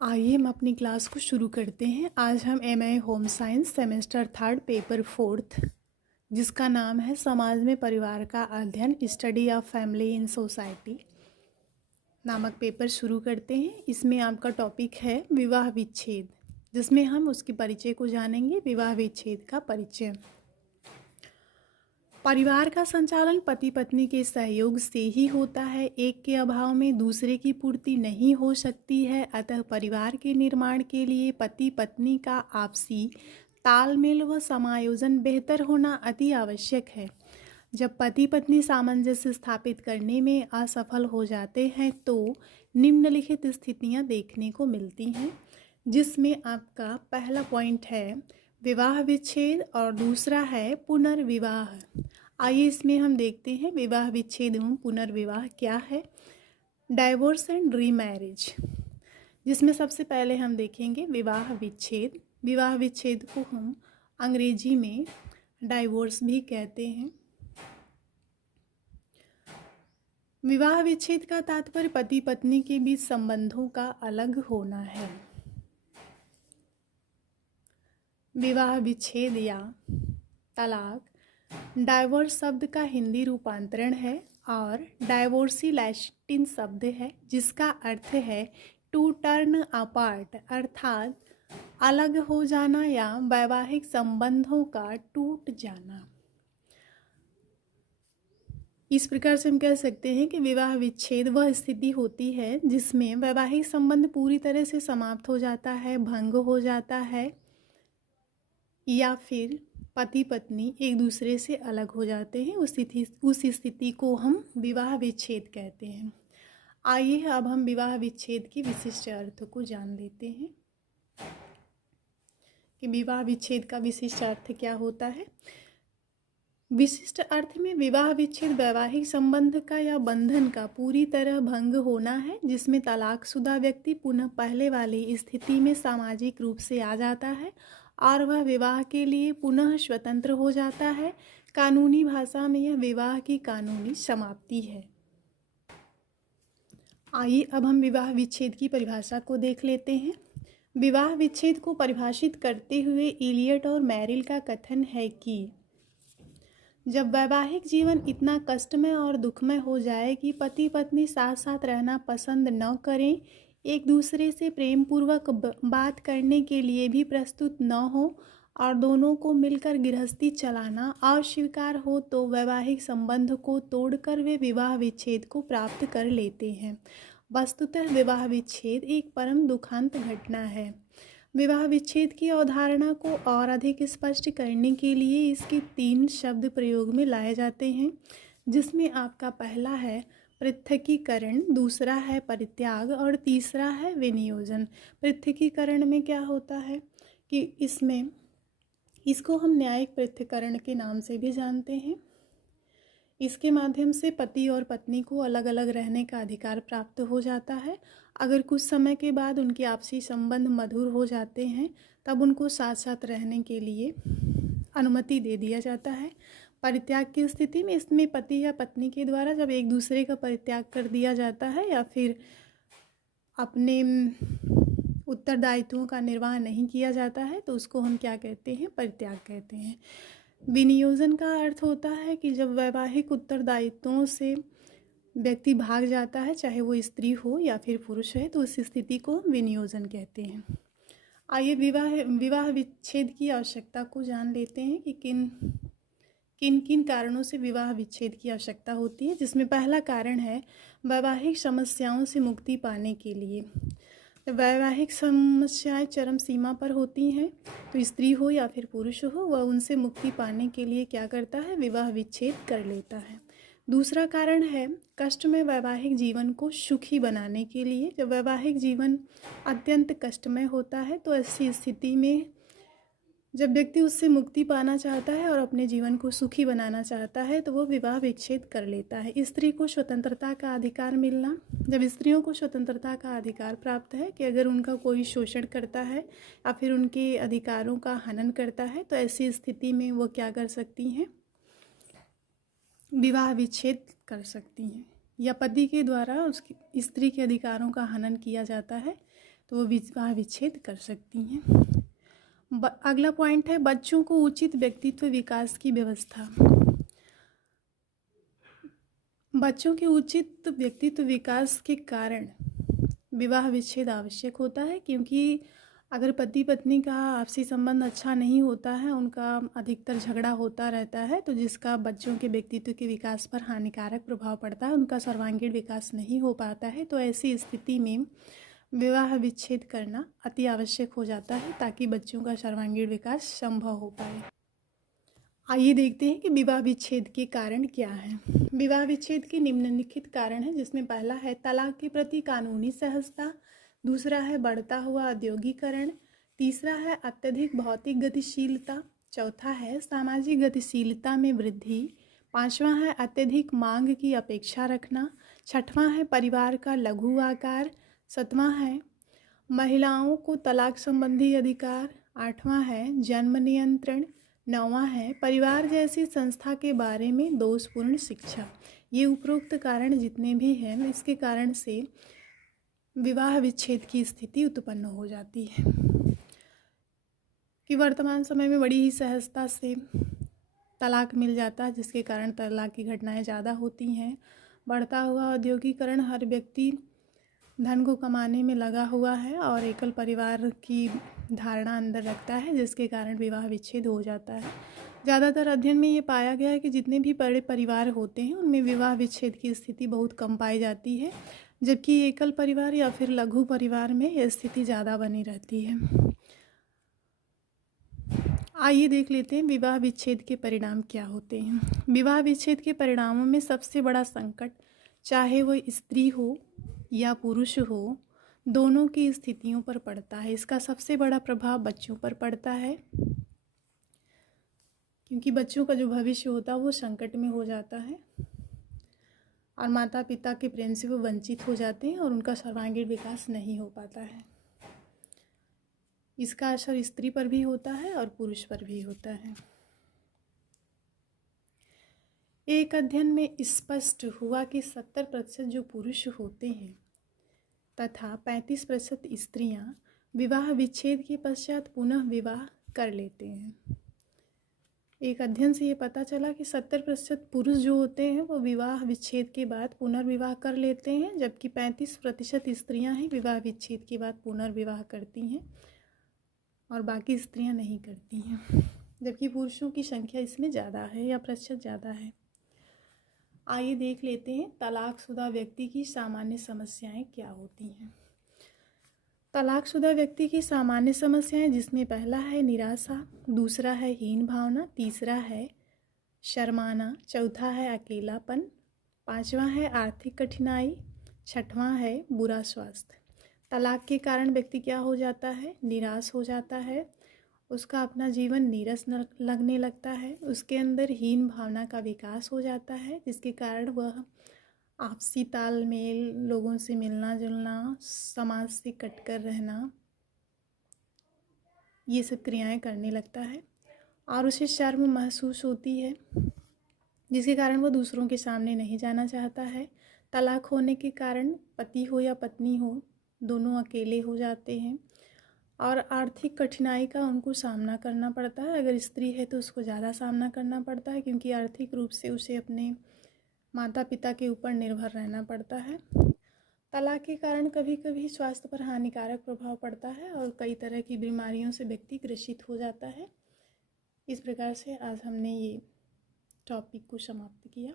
आइए हम अपनी क्लास को शुरू करते हैं। आज हम MA home science semester 3 paper 4 जिसका नाम है समाज में परिवार का अध्ययन study of family in society नामक पेपर शुरू करते हैं। इसमें आपका टॉपिक है विवाह विच्छेद, जिसमें हम उसके परिचय को जानेंगे। विवाह विच्छेद का परिचय। परिवार का संचालन पति पत्नी के सहयोग से ही होता है। एक के अभाव में दूसरे की पूर्ति नहीं हो सकती है। अतः परिवार के निर्माण के लिए पति पत्नी का आपसी तालमेल व समायोजन बेहतर होना अति आवश्यक है। जब पति पत्नी सामंजस्य स्थापित करने में असफल हो जाते हैं तो निम्नलिखित स्थितियां देखने को मिलती हैं, जिसमें आपका पहला पॉइंट है विवाह विच्छेद और दूसरा है पुनर्विवाह। आइए इसमें हम देखते हैं विवाह विच्छेद एवं पुनर्विवाह क्या है। डाइवोर्स एंड रीमैरिज, जिसमें सबसे पहले हम देखेंगे विवाह विच्छेद। विवाह विच्छेद को हम अंग्रेजी में डाइवोर्स भी कहते हैं। विवाह विच्छेद का तात्पर्य पति पत्नी के बीच संबंधों का अलग होना है। विवाह विच्छेद या तलाक डाइवोर्स शब्द का हिंदी रूपांतरण है और डाइवोर्सी लैटिन शब्द है, जिसका अर्थ है टू टर्न अपार्ट, अर्थात अलग हो जाना या वैवाहिक संबंधों का टूट जाना। इस प्रकार से हम कह सकते हैं कि विवाह विच्छेद वह स्थिति होती है जिसमें वैवाहिक संबंध पूरी तरह से समाप्त हो जाता है, भंग हो जाता है, या फिर पति पत्नी एक दूसरे से अलग हो जाते हैं। उस स्थिति को हम विवाह विच्छेद कहते हैं। आइए अब हम विवाह विच्छेद की विशिष्ट अर्थ को जान लेते हैं कि विवाह विच्छेद का विशिष्ट अर्थ क्या होता है। विशिष्ट अर्थ में विवाह विच्छेद वैवाहिक संबंध का या बंधन का पूरी तरह भंग होना है, जिसमें तलाकशुदा व्यक्ति पुनः पहले वाली स्थिति में सामाजिक रूप से आ जाता है और वह विवाह के लिए पुनः स्वतंत्र हो जाता है। कानूनी भाषा में यह विवाह की कानूनी समाप्ति है। आइए अब हम विवाह विच्छेद की परिभाषा को देख लेते हैं। विवाह विच्छेद को परिभाषित करते हुए इलियट और मैरिल का कथन है कि जब वैवाहिक जीवन इतना कष्टमय और दुखमय हो जाए कि पति पत्नी साथ साथ रहना पसंद न करें, एक दूसरे से प्रेम पूर्वक बात करने के लिए भी प्रस्तुत न हो और दोनों को मिलकर गृहस्थी चलाना अस्वीकार हो, तो वैवाहिक संबंध को तोड़कर वे विवाह विच्छेद को प्राप्त कर लेते हैं। वस्तुतः विवाह विच्छेद एक परम दुखांत घटना है। विवाह विच्छेद की अवधारणा को और अधिक स्पष्ट करने के लिए इसके 3 शब्द प्रयोग में लाए जाते हैं, जिसमें आपका पहला है पृथकीकरण, दूसरा है परित्याग और तीसरा है विनियोजन। पृथकीकरण में क्या होता है कि इसको हम न्यायिक पृथक्करण के नाम से भी जानते हैं। इसके माध्यम से पति और पत्नी को अलग अलग रहने का अधिकार प्राप्त हो जाता है। अगर कुछ समय के बाद उनके आपसी संबंध मधुर हो जाते हैं, तब उनको साथ साथ रहने के लिए अनुमति दे दिया जाता है। परित्याग की स्थिति में इसमें पति या पत्नी के द्वारा जब एक दूसरे का परित्याग कर दिया जाता है या फिर अपने उत्तरदायित्वों का निर्वाह नहीं किया जाता है, तो उसको हम क्या कहते हैं, परित्याग कहते हैं। विनियोजन का अर्थ होता है कि जब वैवाहिक उत्तरदायित्वों से व्यक्ति भाग जाता है, चाहे वो स्त्री हो या फिर पुरुष है, तो उस स्थिति को हम विनियोजन कहते हैं। आइए विवाह विच्छेद की आवश्यकता को जान लेते हैं कि किन किन कारणों से विवाह विच्छेद की आवश्यकता होती है, जिसमें पहला कारण है वैवाहिक समस्याओं से मुक्ति पाने के लिए। वैवाहिक समस्याएं चरम सीमा पर होती हैं, तो स्त्री हो या फिर पुरुष हो, वह उनसे मुक्ति पाने के लिए क्या करता है, विवाह विच्छेद कर लेता है। दूसरा कारण है कष्टमय वैवाहिक जीवन को सुखी बनाने के लिए। जब वैवाहिक जीवन अत्यंत कष्टमय होता है, तो ऐसी स्थिति में जब व्यक्ति उससे मुक्ति पाना चाहता है और अपने जीवन को सुखी बनाना चाहता है, तो वो विवाह विच्छेद कर लेता है। स्त्री को स्वतंत्रता का अधिकार मिलना, जब स्त्रियों को स्वतंत्रता का अधिकार प्राप्त है कि अगर उनका कोई शोषण करता है या फिर उनके अधिकारों का हनन करता है, तो ऐसी स्थिति में वो क्या कर सकती हैं, विवाह विच्छेद कर सकती हैं। या पति के द्वारा उसकी स्त्री के अधिकारों का हनन किया जाता है, तो वो विवाह विच्छेद कर सकती हैं। अगला पॉइंट है बच्चों को उचित व्यक्तित्व विकास की व्यवस्था। बच्चों के उचित व्यक्तित्व विकास के कारण विवाह विच्छेद आवश्यक होता है, क्योंकि अगर पति पत्नी का आपसी संबंध अच्छा नहीं होता है, उनका अधिकतर झगड़ा होता रहता है, तो जिसका बच्चों के व्यक्तित्व के विकास पर हानिकारक प्रभाव पड़ता है, उनका सर्वांगीण विकास नहीं हो पाता है। तो ऐसी स्थिति में विवाह विच्छेद करना अति आवश्यक हो जाता है ताकि बच्चों का सर्वांगीण विकास संभव हो पाए। आइए देखते हैं कि विवाह विच्छेद के कारण क्या हैं। विवाह विच्छेद के निम्नलिखित कारण हैं, जिसमें पहला है तलाक के प्रति कानूनी सहजता, दूसरा है बढ़ता हुआ औद्योगिकरण, तीसरा है अत्यधिक भौतिक गतिशीलता, चौथा है सामाजिक गतिशीलता में वृद्धि, पांचवा है अत्यधिक मांग की अपेक्षा रखना, छठवां है परिवार का लघु आकार, सातवां है महिलाओं को तलाक संबंधी अधिकार, आठवां है जन्म नियंत्रण, नौवां है परिवार जैसी संस्था के बारे में दोषपूर्ण शिक्षा। ये उपरोक्त कारण जितने भी हैं, इसके कारण से विवाह विच्छेद की स्थिति उत्पन्न हो जाती है। कि वर्तमान समय में बड़ी ही सहजता से तलाक मिल जाता है, जिसके कारण तलाक की घटनाएं ज़्यादा होती हैं। बढ़ता हुआ औद्योगिकरण, हर व्यक्ति धन को कमाने में लगा हुआ है और एकल परिवार की धारणा अंदर रखता है, जिसके कारण विवाह विच्छेद हो जाता है। ज़्यादातर अध्ययन में ये पाया गया है कि जितने भी बड़े परिवार होते हैं उनमें विवाह विच्छेद की स्थिति बहुत कम पाई जाती है, जबकि एकल परिवार या फिर लघु परिवार में यह स्थिति ज़्यादा बनी रहती है। आइए देख लेते हैं विवाह विच्छेद के परिणाम क्या होते हैं। विवाह विच्छेद के परिणामों में सबसे बड़ा संकट, चाहे वो स्त्री हो या पुरुष हो, दोनों की स्थितियों पर पड़ता है। इसका सबसे बड़ा प्रभाव बच्चों पर पड़ता है, क्योंकि बच्चों का जो भविष्य होता है वो संकट में हो जाता है और माता पिता के प्रेम से वो वंचित हो जाते हैं और उनका सर्वांगीण विकास नहीं हो पाता है। इसका असर स्त्री पर भी होता है और पुरुष पर भी होता है। एक अध्ययन में स्पष्ट हुआ कि 70% जो पुरुष होते हैं तथा 35% स्त्रियां विवाह विच्छेद के पश्चात पुनः विवाह कर लेते हैं। एक अध्ययन से ये पता चला कि 70% पुरुष जो होते हैं वो विवाह विच्छेद के बाद पुनर्विवाह कर लेते हैं, जबकि 35% स्त्रियां ही विवाह विच्छेद के बाद पुनर्विवाह करती हैं और बाकी स्त्रियां नहीं करती हैं, जबकि पुरुषों की संख्या इसमें ज़्यादा है या प्रतिशत ज़्यादा है। आइए देख लेते हैं तलाकशुदा व्यक्ति की सामान्य समस्याएं क्या होती हैं। तलाकशुदा व्यक्ति की सामान्य समस्याएं, जिसमें पहला है निराशा, दूसरा है हीन भावना, तीसरा है शर्माना, चौथा है अकेलापन, पांचवा है आर्थिक कठिनाई, छठवां है बुरा स्वास्थ्य। तलाक के कारण व्यक्ति क्या हो जाता है, निराश हो जाता है, उसका अपना जीवन नीरस लगने लगता है, उसके अंदर हीन भावना का विकास हो जाता है, जिसके कारण वह आपसी तालमेल, लोगों से मिलना जुलना, समाज से कटकर रहना, ये सब क्रियाएं करने लगता है और उसे शर्म महसूस होती है, जिसके कारण वो दूसरों के सामने नहीं जाना चाहता है। तलाक होने के कारण पति हो या पत्नी हो, दोनों अकेले हो जाते हैं और आर्थिक कठिनाई का उनको सामना करना पड़ता है। अगर स्त्री है तो उसको ज़्यादा सामना करना पड़ता है, क्योंकि आर्थिक रूप से उसे अपने माता पिता के ऊपर निर्भर रहना पड़ता है। तलाक के कारण कभी कभी स्वास्थ्य पर हानिकारक प्रभाव पड़ता है और कई तरह की बीमारियों से व्यक्ति ग्रसित हो जाता है। इस प्रकार से आज हमने ये टॉपिक को समाप्त किया।